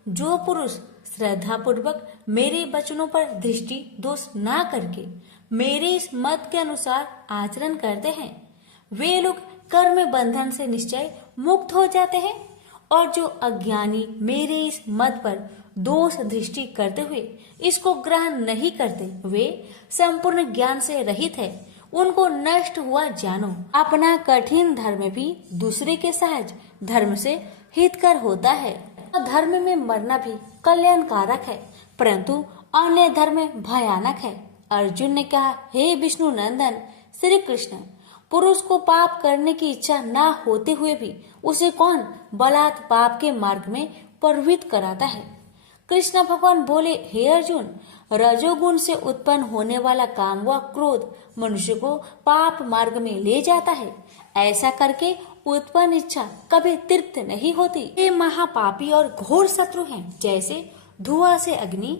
जो पुरुष श्रद्धा पूर्वक मेरे वचनों पर दृष्टि दोष ना करके मेरे इस मत के अनुसार आचरण करते हैं, वे लोग कर्म बंधन से निश्चय मुक्त हो जाते हैं। और जो अज्ञानी मेरे इस मत पर दोष दृष्टि करते हुए इसको ग्रहण नहीं करते, वे संपूर्ण ज्ञान से रहित है। उनको नष्ट हुआ जानो। अपना कठिन धर्म भी दूसरे के सहज धर्म से हितकर होता है। धर्म में मरना भी कल्याणकारक है, परंतु अन्य धर्म भयानक है। अर्जुन ने कहा, हे विष्णु नंदन श्री कृष्ण, पुरुष को पाप करने की इच्छा ना होते हुए भी उसे कौन बलात् पाप के मार्ग में प्रवृत्त कराता है? कृष्ण भगवान बोले, हे अर्जुन, रजोगुण से उत्पन्न होने वाला काम व क्रोध मनुष्य को पाप मार्ग में ले जाता है। ऐसा करके उत्पन्न इच्छा कभी तृप्त नहीं होती। ये महापापी और घोर शत्रु हैं। जैसे धुआं से अग्नि,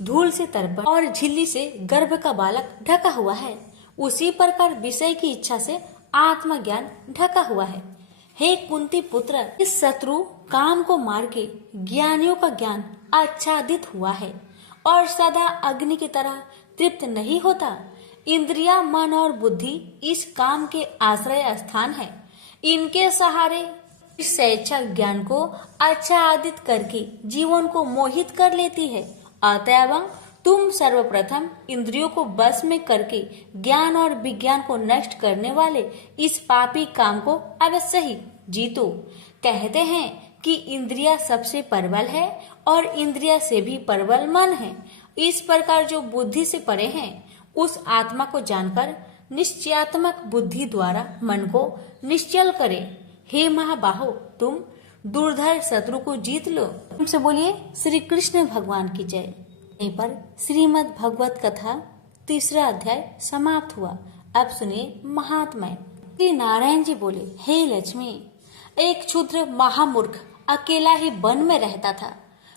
धूल से तर्पण और झिल्ली से गर्भ का बालक ढका हुआ है, उसी प्रकार विषय की इच्छा से आत्मज्ञान ढका हुआ है। हे कुंती पुत्र, इस शत्रु काम को मार के ज्ञानियों का ज्ञान आच्छादित हुआ है और सदा अग्नि की तरह तृप्त नहीं होता। इंद्रिया, मन और बुद्धि इस काम के आश्रय स्थान है। इनके सहारे इस स्वेच्छा ज्ञान को आच्छादित करके जीवन को मोहित कर लेती है। अतएव तुम सर्वप्रथम इंद्रियों को बस में करके ज्ञान और विज्ञान को नष्ट करने वाले इस पापी काम को अवश्य ही जीतो। कहते हैं कि इंद्रिया सबसे प्रबल है और इंद्रिया से भी प्रबल मन है। इस प्रकार जो बुद्धि से परे हैं, उस आत्मा को जानकर निश्चयात्मक बुद्धि द्वारा मन को निश्चल करे। हे महाबाहो, तुम दुर्धर शत्रु को जीत लो। तुमसे बोलिए श्री कृष्ण भगवान की जय। यहीं पर श्रीमद् भगवत कथा 3रा अध्याय समाप्त हुआ। अब सुनिए महात्म्य। श्री नारायण जी बोले, हे लक्ष्मी, एक क्षुद्र महामूर्ख अकेला ही वन में रहता था।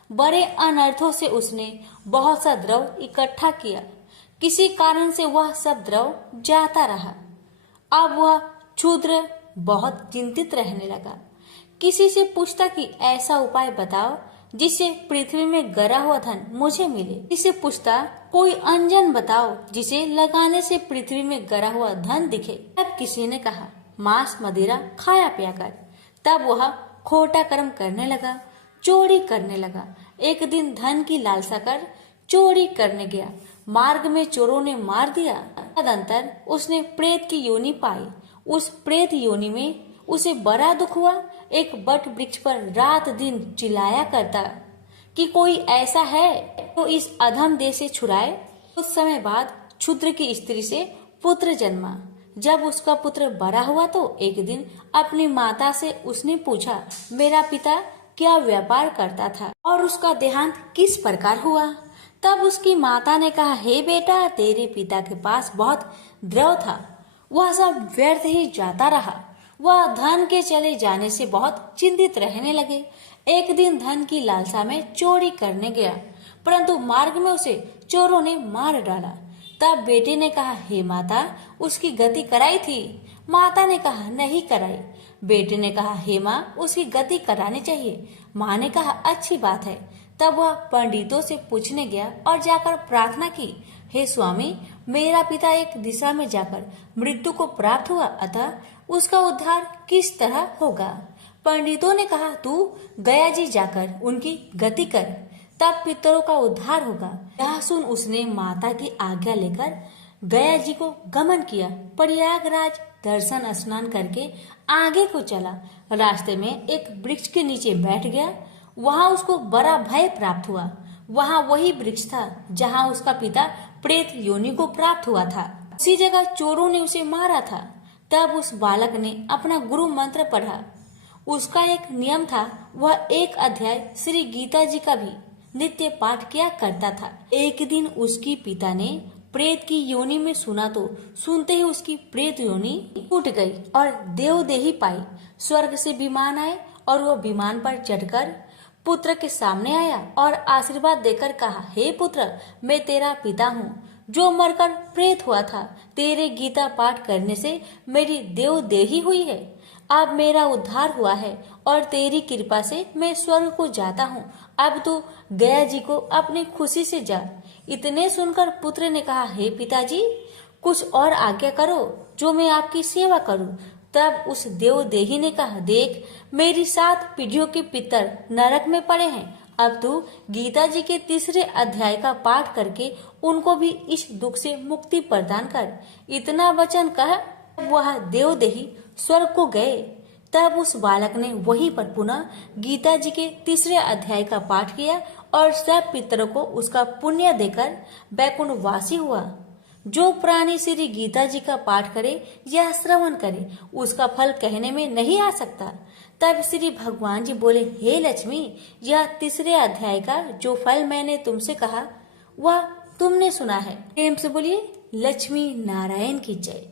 बड़े अनर्थों से उसने बहुत सा द्रव इकट्ठा किया। किसी कारण से वह सब द्रव जाता रहा। अब वह क्षुद्र बहुत चिंतित रहने लगा। किसी से पूछता कि ऐसा उपाय बताओ जिससे पृथ्वी में गरा हुआ धन मुझे मिले। किसी पूछता कोई अंजन बताओ जिसे लगाने से पृथ्वी में गरा हुआ धन दिखे। तब किसी ने कहा मांस मदिरा खाया पिया कर। तब वह खोटा कर्म करने लगा, चोरी करने लगा। एक दिन धन की लालसा कर चोरी करने गया। मार्ग में चोरों ने मार दिया। तदंतर उसने प्रेत की योनि पाई। उस प्रेत योनि में उसे बड़ा दुख हुआ। एक बट वृक्ष पर रात दिन चिल्लाया करता कि कोई ऐसा है तो इस अधम देह से छुड़ाए। कुछ समय बाद क्षुद्र की स्त्री से पुत्र जन्मा। जब उसका पुत्र बड़ा हुआ तो एक दिन अपनी माता से उसने पूछा, मेरा पिता क्या व्यापार करता था और उसका देहांत किस प्रकार हुआ? तब उसकी माता ने कहा, हे बेटा, तेरे पिता के पास बहुत द्रव था, वह सब व्यर्थ ही जाता रहा। वह धन के चले जाने से बहुत चिंतित रहने लगे। एक दिन धन की लालसा में चोरी करने गया, परंतु मार्ग में उसे चोरों ने मार डाला। तब बेटे ने कहा, हे माता, उसकी गति कराई थी? माता ने कहा, नहीं कराई। बेटे ने कहा, हे माँ, उसकी गति करानी चाहिए। माँ ने कहा, अच्छी बात है। तब वह पंडितों से पूछने गया और जाकर प्रार्थना की, हे स्वामी, मेरा पिता एक दिशा में जाकर मृत्यु को प्राप्त हुआ, अतः उसका उद्धार किस तरह होगा? पंडितों ने कहा, तू गया जी जाकर उनकी गति कर, तब पितरों का उद्धार होगा। यह सुन उसने माता की आज्ञा लेकर गया जी को गमन किया। प्रयागराज दर्शन स्नान करके आगे को चला। रास्ते में एक वृक्ष के नीचे बैठ गया। वहां उसको बड़ा भय प्राप्त हुआ। वहां वही वृक्ष था जहां उसका पिता प्रेत योनि को प्राप्त हुआ था। उसी जगह चोरों ने उसे मारा था। तब उस बालक ने अपना गुरु मंत्र पढ़ा। उसका एक नियम था, वह एक अध्याय श्री गीता जी का भी नित्य पाठ किया करता था। एक दिन उसकी पिता ने प्रेत की योनि में सुना तो सुनते ही उसकी प्रेत योनि टूट गई और देवदेही पाई। स्वर्ग से विमान आए और वह विमान पर चढ़कर पुत्र के सामने आया और आशीर्वाद देकर कहा, हे पुत्र, मैं तेरा पिता हूँ जो मरकर प्रेत हुआ था। तेरे गीता पाठ करने से मेरी देवदेही हुई है। अब मेरा उद्धार हुआ है और तेरी कृपा से मैं स्वर्ग को जाता हूँ। अब तो गया जी को अपनी खुशी से जा। इतने सुनकर पुत्र ने कहा, हे पिताजी, कुछ और आज्ञा करो जो मैं आपकी सेवा करूं। तब उस देवदेही ने कहा, देख, मेरी 7 पीढ़ियों के पितर नरक में पड़े हैं। अब तू गीता जी के 3रे अध्याय का पाठ करके उनको भी इस दुख से मुक्ति प्रदान कर। इतना वचन कह वह देवदेही स्वर्ग को गए। तब उस बालक ने वहीं पर पुनः गीता जी के 3रे अध्याय का पाठ किया और सब पितरों को उसका पुण्य देकर वैकुंठवासी हुआ। जो प्राणी श्री गीता जी का पाठ करे या श्रवण करे, उसका फल कहने में नहीं आ सकता। तब श्री भगवान जी बोले, हे लक्ष्मी, यह 3रे अध्याय का जो फल मैंने तुमसे कहा वह तुमने सुना है। प्रेम से बोलिए लक्ष्मी नारायण की जय।